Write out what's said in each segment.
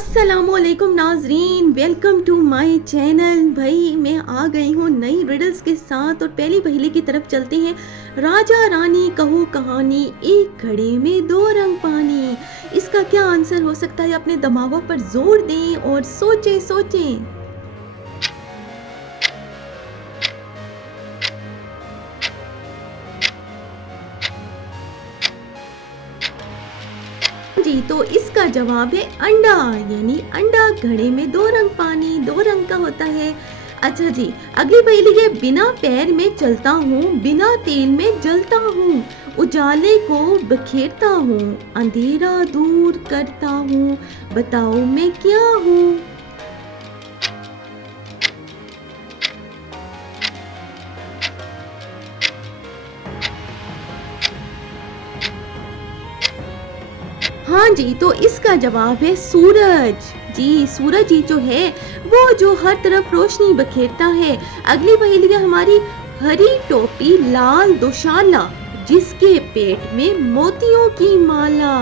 अस्सलामुअलैकुम नाजरीन, welcome to my channel. भाई मैं आ गई हूँ नई रिडल्स के साथ और पहली पहेली की तरफ चलते हैं। राजा रानी कहो कहानी, एक घड़े में दो रंग पानी। इसका क्या आंसर हो सकता है? अपने दिमागों पर जोर दें और सोचें सोचें। जी तो इसका जवाब है अंडा। यानी अंडा घड़े में दो रंग पानी, दो रंग का होता है। अच्छा जी, अगली पहेली है। बिना पैर में चलता हूँ, बिना तेल में जलता हूँ, उजाले को बिखेरता हूँ, अंधेरा दूर करता हूँ, बताओ मैं क्या हूँ? हाँ जी, तो इसका जवाब है सूरज। जी सूरज ही जो है वो जो हर तरफ रोशनी बखेरता है। अगली पहेली है हमारी। हरी टोपी लाल दुशाला, जिसके पेट में मोतियों की माला।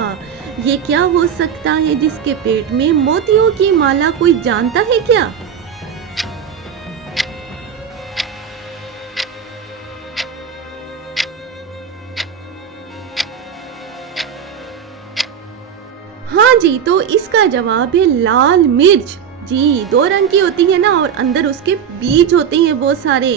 ये क्या हो सकता है जिसके पेट में मोतियों की माला? कोई जानता है क्या? हाँ जी, तो इसका जवाब है लाल मिर्च। जी दो रंग की होती है ना, और अंदर उसके बीज होते हैं बहुत सारे।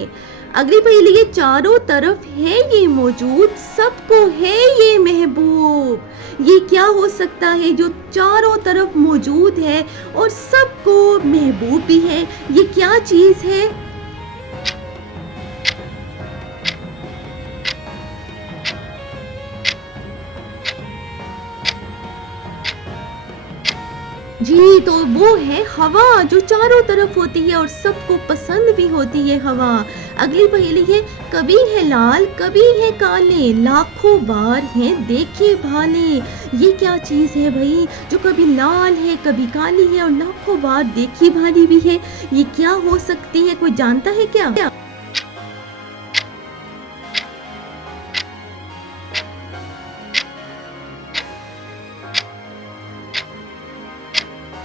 अगली पहेली है। चारों तरफ है ये मौजूद, सबको है ये महबूब। ये क्या हो सकता है जो चारों तरफ मौजूद है और सबको महबूब भी है? ये क्या चीज है? जी तो वो है हवा, जो चारों तरफ होती है और सबको पसंद भी होती है हवा। अगली पहेली है। कभी है लाल कभी है काले, लाखों बार है देखे भाले। ये क्या चीज है भाई जो कभी लाल है कभी काली है और लाखों बार देखी भाली भी है? ये क्या हो सकती है? कोई जानता है क्या?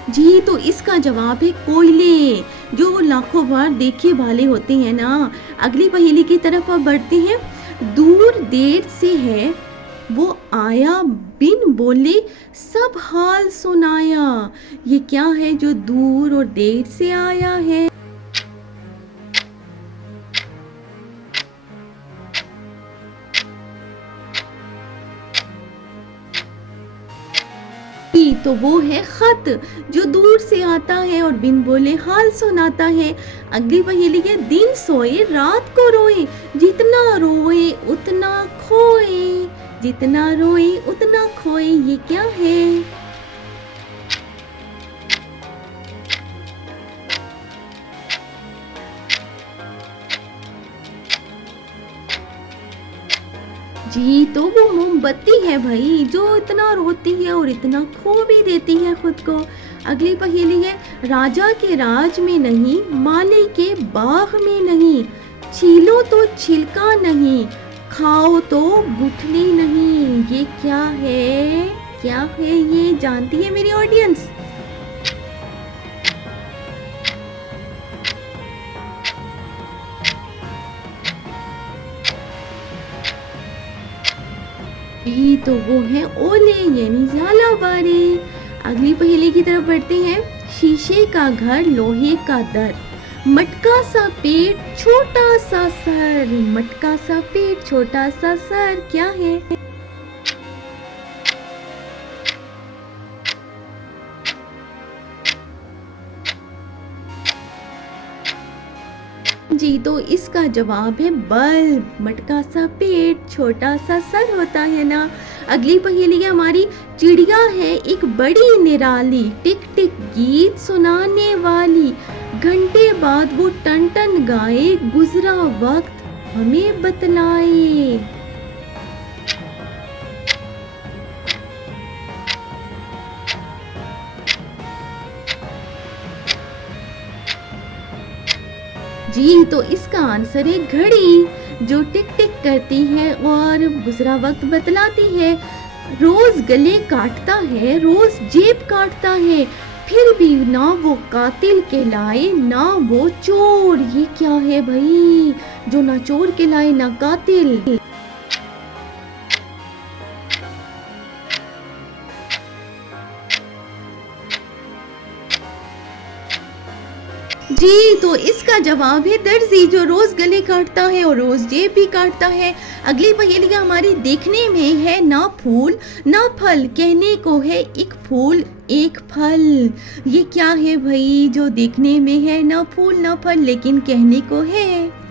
जी तो इसका जवाब है कोयले, जो लाखों बार देखे भाले होते हैं ना। अगली पहेली की तरफ अब बढ़ते हैं। दूर देर से है वो आया, बिन बोले सब हाल सुनाया। ये क्या है जो दूर और देर से आया है? तो वो है खत, जो दूर से आता है और बिन बोले हाल सुनाता है। अगली पहेली है। दिन सोए रात को रोए, जितना रोए उतना खोए, जितना रोए उतना खोए। ये क्या है? जी तो वो मोमबत्ती है भाई, जो इतना रोती है और इतना खो भी देती है खुद को। अगली पहेली है। राजा के राज में नहीं, माली के बाग में नहीं, छीलो तो छिलका नहीं, खाओ तो गुठली नहीं। ये क्या है? क्या है ये? जानती है मेरी ऑडियंस? जी तो वो है ओले, यानी झालावारी। अगली पहेली की तरफ बढ़ते हैं। शीशे का घर लोहे का दर, मटका सा पेट छोटा सा सर, मटका सा पेट छोटा सा सर। क्या है? जी तो इसका जवाब है बल्ब। मटका सा पेट छोटा सा सर होता है ना। अगली पहेली है हमारी। चिड़िया है एक बड़ी निराली, टिक टिक गीत सुनाने वाली, घंटे बाद वो टन टन गाए, गुजरा वक्त हमें बतलाए। जी तो इसका आंसर है घड़ी, जो टिक टिक करती है और गुजरा वक्त बतलाती है। रोज गले काटता है, रोज जेब काटता है, फिर भी ना वो कातिल कहलाए ना वो चोर। ये क्या है भाई, जो ना चोर कहलाए ना कातिल। जी तो इसका जवाब है दर्जी, जो रोज गले काटता है और रोज जेब भी काटता है। अगली पहेलियां हमारी देखने में है ना फूल ना फल, कहने को है एक फूल एक फल। ये क्या है भाई, जो देखने में है ना फूल ना फल लेकिन कहने को है।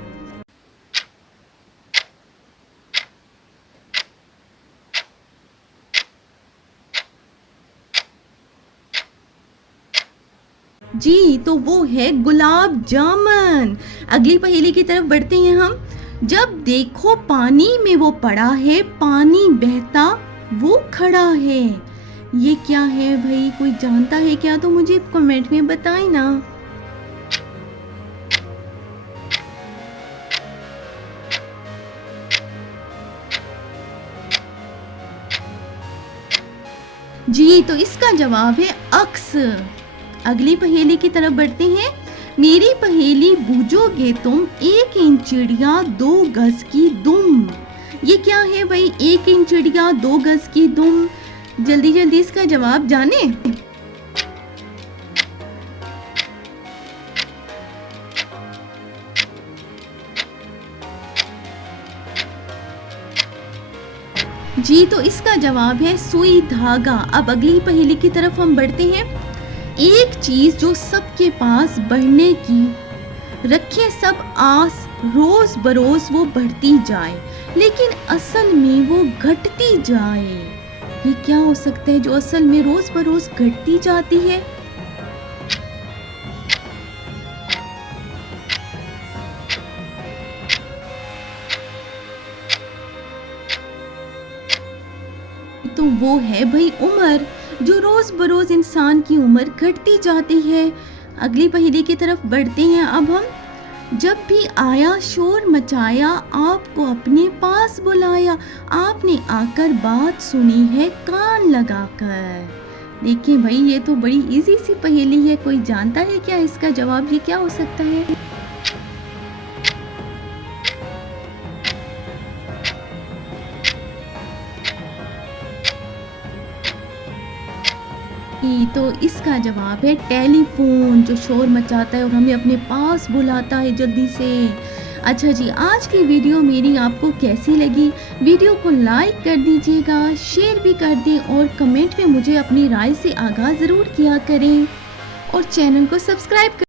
जी तो वो है गुलाब जामुन। अगली पहेली की तरफ बढ़ते हैं हम। जब देखो पानी में वो पड़ा है, पानी बहता वो खड़ा है। ये क्या है भाई, कोई जानता है क्या? तो मुझे कमेंट में बताएं ना। जी तो इसका जवाब है अक्स। अगली पहेली की तरफ बढ़ते हैं। मेरी पहेली बूझोगे तुम, 1 इंच चिड़िया 2 गज की दुम। ये क्या है भाई, 1 इंच चिड़िया 2 गज की दुम। जल्दी जल्दी इसका जवाब जाने। जी तो इसका जवाब है सुई धागा। अब अगली पहेली की तरफ हम बढ़ते हैं। एक चीज जो सबके पास बढ़ने की रखे सब आस, रोज बरोज वो बढ़ती जाए लेकिन असल में वो घटती जाए। ये क्या हो सकता है जो असल में रोज बरोज घटती जाती है? तो वो है भाई उम्र, जो रोज बरोज इंसान की उम्र घटती जाती है। अगली पहेली की तरफ बढ़ते हैं अब हम। जब भी आया शोर मचाया, आपको अपने पास बुलाया, आपने आकर बात सुनी है कान लगाकर। देखिए भाई, ये तो बड़ी इजी सी पहेली है। कोई जानता है क्या इसका जवाब, ये क्या हो सकता है? तो इसका जवाब है टेलीफोन, जो शोर मचाता है और हमें अपने पास बुलाता है जल्दी से। अच्छा जी, आज की वीडियो मेरी आपको कैसी लगी? वीडियो को लाइक कर दीजिएगा, शेयर भी कर दें और कमेंट में मुझे अपनी राय से आगाह ज़रूर किया करें और चैनल को सब्सक्राइब कर